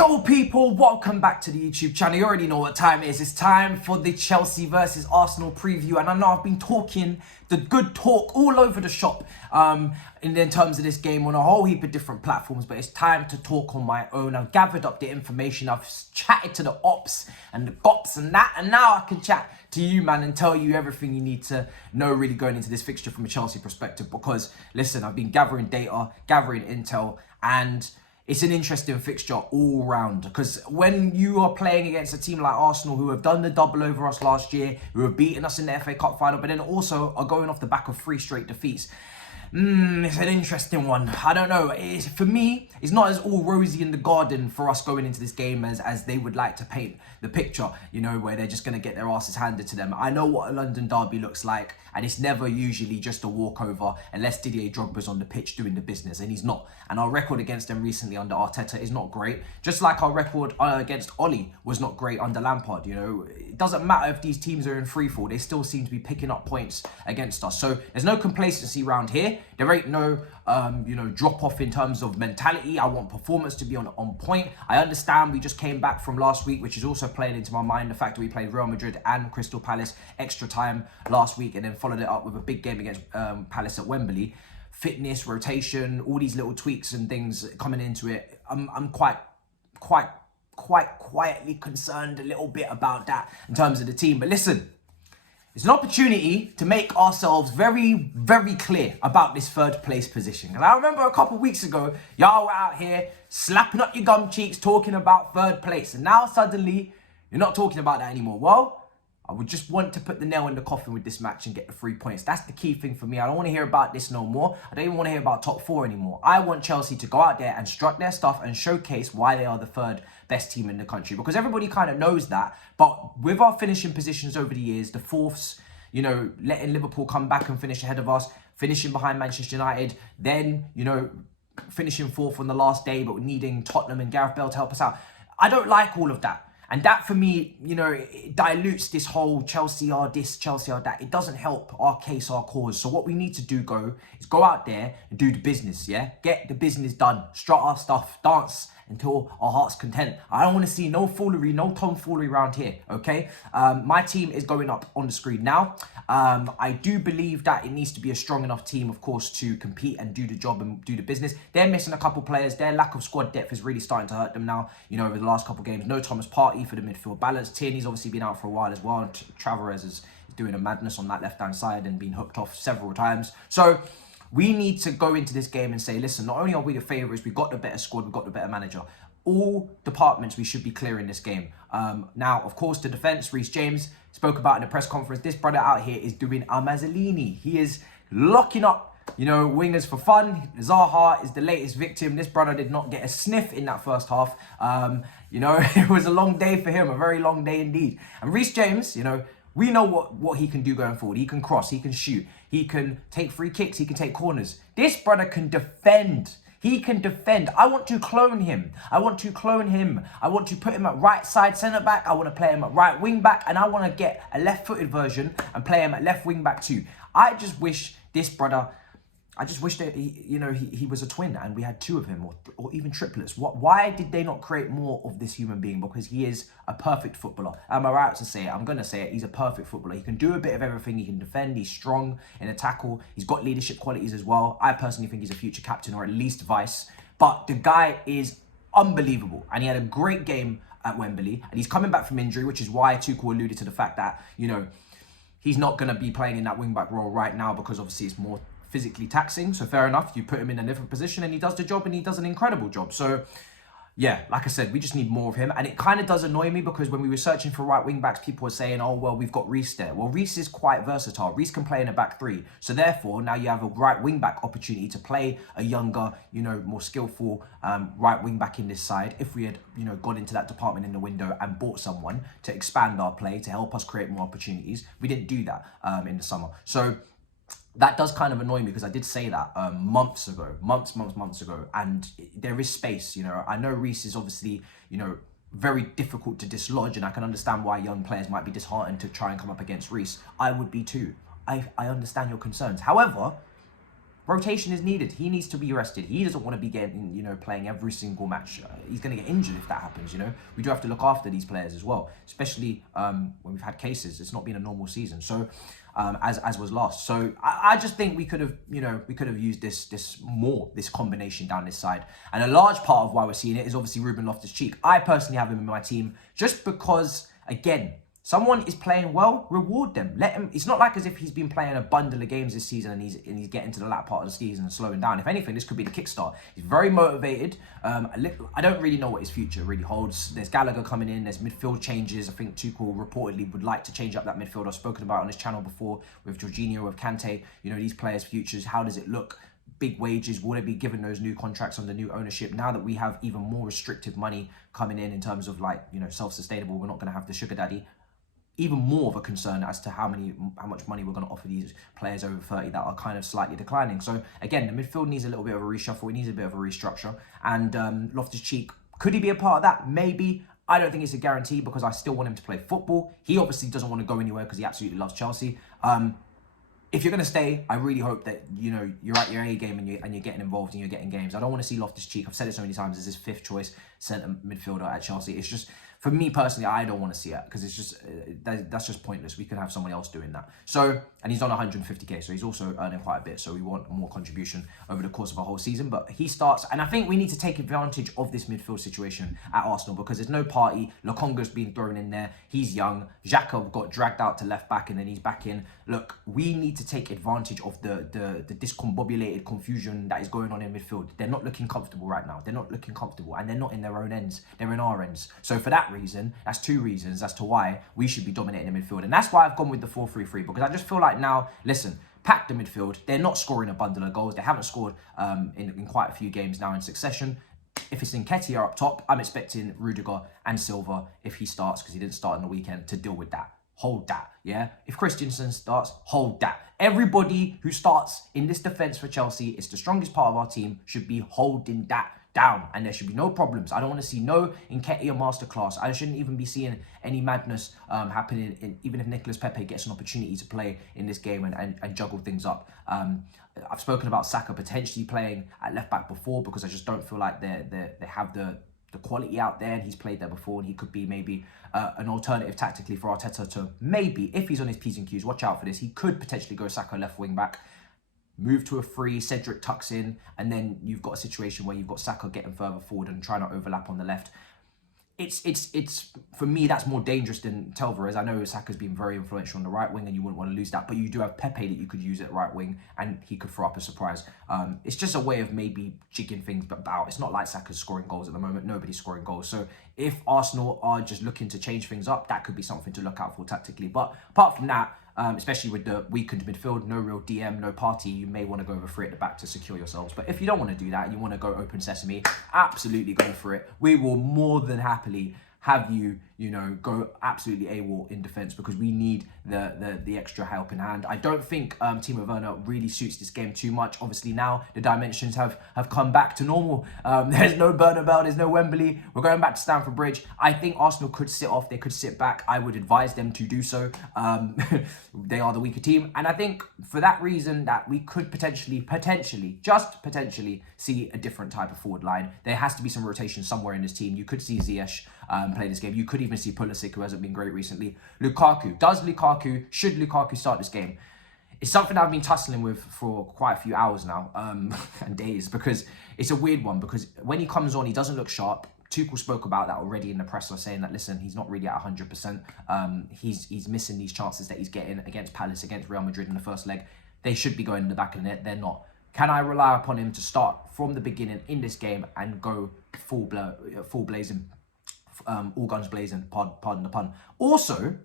Yo people, welcome back to the YouTube channel. You already know what time it is. It's time for the Chelsea versus Arsenal preview, and I know I've been talking the good talk all over the shop in terms of this game on a whole heap of different platforms, but it's time to talk on my own. I've gathered up the information, I've chatted to the ops and the gops and that, and now I can chat to you, man, and tell you everything you need to know really going into this fixture from a Chelsea perspective. Because listen, I've been gathering data, gathering intel, and it's an interesting fixture all round, because when you are playing against a team like Arsenal, who have done the double over us last year, who have beaten us in the FA Cup final, but then also are going off the back of 3 straight defeats, it's an interesting one. I don't know. For me, it's not as all rosy in the garden for us going into this game as they would like to paint the picture, you know, where they're just going to get their asses handed to them. I know what a London derby looks like, and it's never usually just a walkover unless Didier Drogba's on the pitch doing the business, and he's not. And our record against them recently under Arteta is not great, just like our record against Oli was not great under Lampard. You know, it doesn't matter if these teams are in freefall, they still seem to be picking up points against us. So there's no complacency around here. There ain't no drop off in terms of mentality. I want performance to be on point. I understand we just came back from last week, which is also playing into my mind, the fact that we played Real Madrid and Crystal Palace extra time last week, and then followed it up with a big game against Palace at Wembley. Fitness, rotation, all these little tweaks and things coming into it. I'm quite quietly concerned a little bit about that in terms of the team. But listen, it's an opportunity to make ourselves very, very clear about this third place position. And I remember a couple of weeks ago, y'all were out here slapping up your gum cheeks talking about third place. And now suddenly, you're not talking about that anymore. Well, I would just want to put the nail in the coffin with this match and get the 3 points. That's the key thing for me. I don't want to hear about this no more. I don't even want to hear about top 4 anymore. I want Chelsea to go out there and strut their stuff and showcase why they are the third best team in the country. Because everybody kind of knows that. But with our finishing positions over the years, the fourths, you know, letting Liverpool come back and finish ahead of us, finishing behind Manchester United, then, you know, finishing 4th on the last day, but needing Tottenham and Gareth Bale to help us out. I don't like all of that. And that, for me, you know, it dilutes this whole Chelsea are this, Chelsea are that. It doesn't help our case, our cause. So what we need to do is go out there and do the business, yeah? Get the business done. Strut our stuff. Dance until our heart's content. I don't want to see no foolery, no tomfoolery around here, okay? My team is going up on the screen now. I do believe that it needs to be a strong enough team, of course, to compete and do the job and do the business. They're missing a couple players. Their lack of squad depth is really starting to hurt them now, you know, over the last couple games. No Thomas Partey for the midfield balance. Tierney's obviously been out for a while as well. And Tavares is doing a madness on that left-hand side and being hooked off several times. So we need to go into this game and say, listen, not only are we the favourites, we've got the better squad, we've got the better manager. All departments we should be clear in this game. Now, of course, the defence, Reece James spoke about in the press conference. This brother out here is doing a Mazzolini. He is locking up, you know, wingers for fun. Zaha is the latest victim. This brother did not get a sniff in that first half. You know, it was a long day for him, a very long day indeed. And Reece James, you know, we know what he can do going forward. He can cross, he can shoot, he can take free kicks, he can take corners. This brother can defend. He can defend. I want to clone him. I want to put him at right side centre back. I want to play him at right wing back. And I want to get a left-footed version and play him at left wing back too. I just wish this brother, I just wish that he was a twin and we had 2 of him, or even triplets. Why did they not create more of this human being? Because he is a perfect footballer. Am I right to say it? I'm going to say it. He's a perfect footballer. He can do a bit of everything. He can defend. He's strong in a tackle. He's got leadership qualities as well. I personally think he's a future captain, or at least vice. But the guy is unbelievable. And he had a great game at Wembley. And he's coming back from injury, which is why Tuchel alluded to the fact that, you know, he's not going to be playing in that wing-back role right now, because obviously it's more physically taxing. So fair enough, you put him in a different position and he does the job, and he does an incredible job. So yeah, like I said, we just need more of him. And it kind of does annoy me, because when we were searching for right wing backs, people were saying, oh, well, we've got Reece there. Well, Reece is quite versatile. Reece can play in a back 3. So therefore, now you have a right wing back opportunity to play a younger, you know, more skillful right wing back in this side. If we had, you know, gone into that department in the window and bought someone to expand our play, to help us create more opportunities. We didn't do that in the summer. So that does kind of annoy me, because I did say that months ago, and there is space, you know. I know Reece is obviously, you know, very difficult to dislodge, and I can understand why young players might be disheartened to try and come up against Reece. I would be too. I understand your concerns. However, rotation is needed. He needs to be rested. He doesn't want to be getting, playing every single match. He's going to get injured if that happens, We do have to look after these players as well, especially when we've had cases. It's not been a normal season. So, as was last. So I just think we could have, used this combination down this side. And a large part of why we're seeing it is obviously Ruben Loftus-Cheek. I personally have him in my team just because, again, someone is playing well, reward them. Let him. It's not like as if he's been playing a bundle of games this season and he's getting to the latter part of the season and slowing down. If anything, this could be the kickstart. He's very motivated. I don't really know what his future really holds. There's Gallagher coming in. There's midfield changes. I think Tuchel reportedly would like to change up that midfield. I've spoken about on this channel before with Jorginho, with Kante. These players' futures. How does it look? Big wages, will they be given those new contracts under new ownership now that we have even more restrictive money coming in terms of self-sustainable? We're not going to have the sugar daddy. Even more of a concern as to how much money we're going to offer these players over 30 that are kind of slightly declining. So again, the midfield needs a little bit of a reshuffle. It needs a bit of a restructure. And Loftus-Cheek, could he be a part of that? Maybe. I don't think it's a guarantee because I still want him to play football. He obviously doesn't want to go anywhere because he absolutely loves Chelsea. If you're going to stay, I really hope that, you're at your A game and you're getting involved and you're getting games. I don't want to see Loftus-Cheek. I've said it so many times as his 5th choice centre midfielder at Chelsea. It's just, for me personally, I don't want to see it because it's just, that's just pointless. We can have someone else doing that. So, and he's on 150k, so he's also earning quite a bit. So we want more contribution over the course of a whole season. But he starts, and I think we need to take advantage of this midfield situation at Arsenal because there's no party. Lukonga's been thrown in there. He's young. Xhaka got dragged out to left back and then he's back in. Look, we need to take advantage of the discombobulated confusion that is going on in midfield. They're not looking comfortable right now. They're not looking comfortable and they're not in their own ends. They're in our ends. So for that reason, that's 2 reasons as to why we should be dominating the midfield. And that's why I've gone with the 4-3-3 because I just feel like now, listen, pack the midfield. They're not scoring a bundle of goals. They haven't scored in quite a few games now in succession. If it's Nketiah up top, I'm expecting Rudiger and Silva, if he starts, because he didn't start on the weekend, to deal with that. Hold that, yeah? If Christensen starts, hold that. Everybody who starts in this defence for Chelsea, it's the strongest part of our team, should be holding that down. And there should be no problems. I don't want to see no Nketiah masterclass. I shouldn't even be seeing any madness happening, even if Nicolas Pepe gets an opportunity to play in this game and juggle things up. I've spoken about Saka potentially playing at left back before because I just don't feel like they have the quality out there, and he's played there before, and he could be maybe an alternative tactically for Arteta to maybe, if he's on his P's and Q's, watch out for this, he could potentially go Saka left wing back, move to a 3, Cedric tucks in, and then you've got a situation where you've got Saka getting further forward and trying to overlap on the left. It's for me, that's more dangerous than Tavares. I know Saka's been very influential on the right wing and you wouldn't want to lose that, but you do have Pepe that you could use at right wing and he could throw up a surprise. It's just a way of maybe jigging things about. It's not like Saka's scoring goals at the moment. Nobody's scoring goals. So if Arsenal are just looking to change things up, that could be something to look out for tactically. But apart from that, especially with the weakened midfield, no real DM, no party, you may want to go over 3 at the back to secure yourselves. But if you don't want to do that and you want to go open sesame, absolutely go for it. We will more than happily have you, go absolutely AWOL in defence because we need the extra helping hand. I don't think Timo Werner really suits this game too much. Obviously now the dimensions have come back to normal. There's no Bernabeu, there's no Wembley. We're going back to Stamford Bridge. I think Arsenal could sit off, they could sit back. I would advise them to do so. They are the weaker team. And I think for that reason that we could potentially see a different type of forward line. There has to be some rotation somewhere in this team. You could see Ziyech play this game. You could even see Pulisic, who hasn't been great recently. Should Lukaku start this game? It's something I've been tussling with for quite a few hours now and days, because it's a weird one, because when he comes on, he doesn't look sharp. Tuchel spoke about that already in the presser, saying that, listen, he's not really at 100%. He's missing these chances that he's getting against Palace, against Real Madrid in the first leg. They should be going in the back of the net. They're not. Can I rely upon him to start from the beginning in this game and go full blazing, all guns blazing, pardon the pun. Also,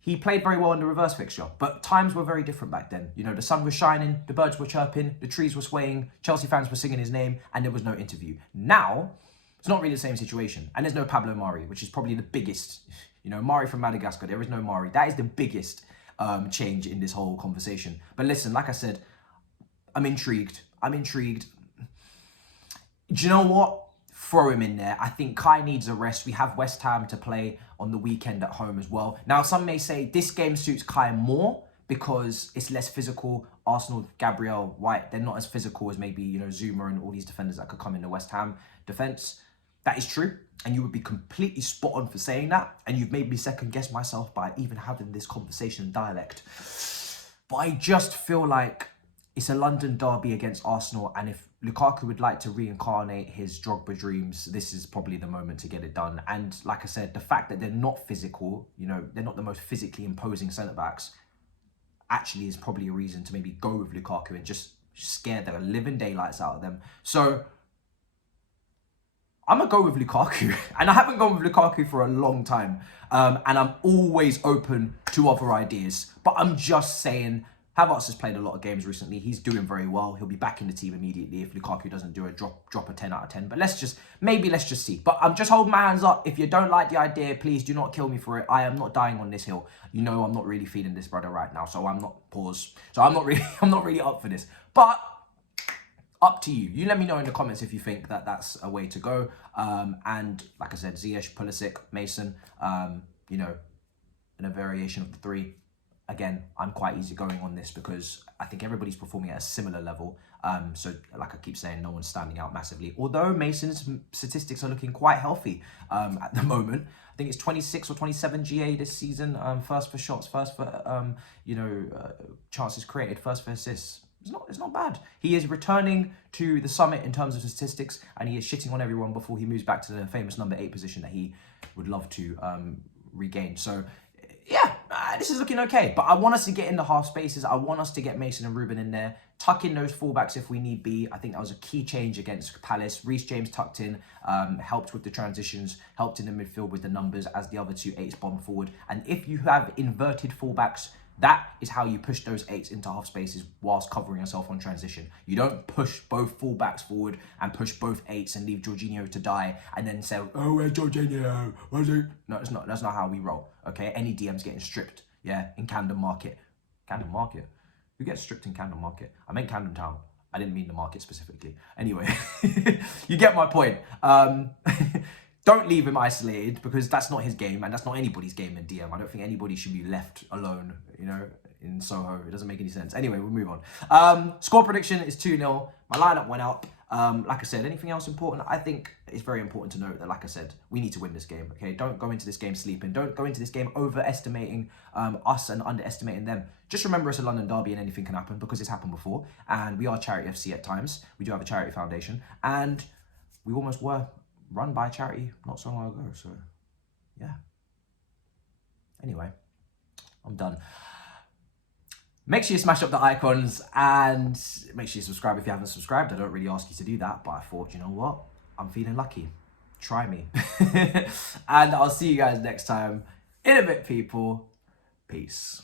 he played very well in the reverse fixture, but times were very different back then. The sun was shining, the birds were chirping, the trees were swaying, Chelsea fans were singing his name, and there was no interview. Now, it's not really the same situation, and there's no Pablo Mari, which is probably the biggest, Mari from Madagascar, there is no Mari. That is the biggest change in this whole conversation. But listen, like I said, I'm intrigued. Do you know what? Throw him in there. I think Kai needs a rest. We have West Ham to play on the weekend at home as well. Now, some may say this game suits Kai more because it's less physical. Arsenal, Gabriel, White, they're not as physical as maybe, you know, Zuma and all these defenders that could come in the West Ham defence. That is true. And you would be completely spot on for saying that. And you've made me second guess myself by even having this conversation in dialect. But I just feel like it's a London derby against Arsenal. And if Lukaku would like to reincarnate his Drogba dreams, this is probably the moment to get it done. And like I said, the fact that they're not physical, you know, they're not the most physically imposing centre-backs, actually is probably a reason to maybe go with Lukaku and just scare the living daylights out of them. So I'm going to go with Lukaku. And I haven't gone with Lukaku for a long time. And I'm always open to other ideas. But I'm just saying, Havertz has played a lot of games recently. He's doing very well. He'll be back in the team immediately if Lukaku doesn't do a drop a 10 out of 10. But let's just see. But I'm just holding my hands up. If you don't like the idea, please do not kill me for it. I am not dying on this hill. You know I'm not really feeling this brother right now. So I'm not, So I'm not really up for this. But up to you. You let me know in the comments if you think that that's a way to go. And like I said, Ziyech, Pulisic, Mason, you know, in a variation of the three. Again, I'm quite easygoing on this because I think everybody's performing at a similar level. So like I keep saying, no one's standing out massively. Although Mason's statistics are looking quite healthy at the moment. I think it's 26 or 27 GA this season. First for shots, first for, chances created, first for assists. It's not bad. He is returning to the summit in terms of statistics, and he is shitting on everyone before he moves back to the famous number 8 position that he would love to regain. So yeah, this is looking okay. But I want us to get in the half spaces. I want us to get Mason and Ruben in there, tuck in those fullbacks if we need be. I think that was a key change against Palace. Reece James tucked in, helped with the transitions, helped in the midfield with the numbers as the other two 8s bomb forward. And if you have inverted fullbacks, that is how you push those 8s into half spaces whilst covering yourself on transition. You don't push both fullbacks forward and push both 8s and leave Jorginho to die and then say, oh, where's Jorginho? Where's it? No, that's not how we roll, okay? Any DM's getting stripped, yeah, in Camden Market. Camden Market? Who gets stripped in Camden Market? I meant Camden Town. I didn't mean the market specifically. Anyway, you get my point. Don't leave him isolated because that's not his game and that's not anybody's game in DM. I don't think anybody should be left alone, you know, in Soho. It doesn't make any sense. Anyway, we'll move on. Score prediction is 2-0. My lineup went up. Like I said, anything else important? I think it's very important to note that, like I said, we need to win this game, okay? Don't go into this game sleeping. Don't go into this game overestimating us and underestimating them. Just remember it's a London derby and anything can happen because it's happened before. And we are Charity FC at times. We do have a charity foundation. And we almost were run by a charity not so long ago, so yeah. Anyway, I'm done. Make sure you smash up the icons and make sure you subscribe if you haven't subscribed. I don't really ask you to do that, but I thought, you know what? I'm feeling lucky. Try me. And I'll see you guys next time. In a bit, people. Peace.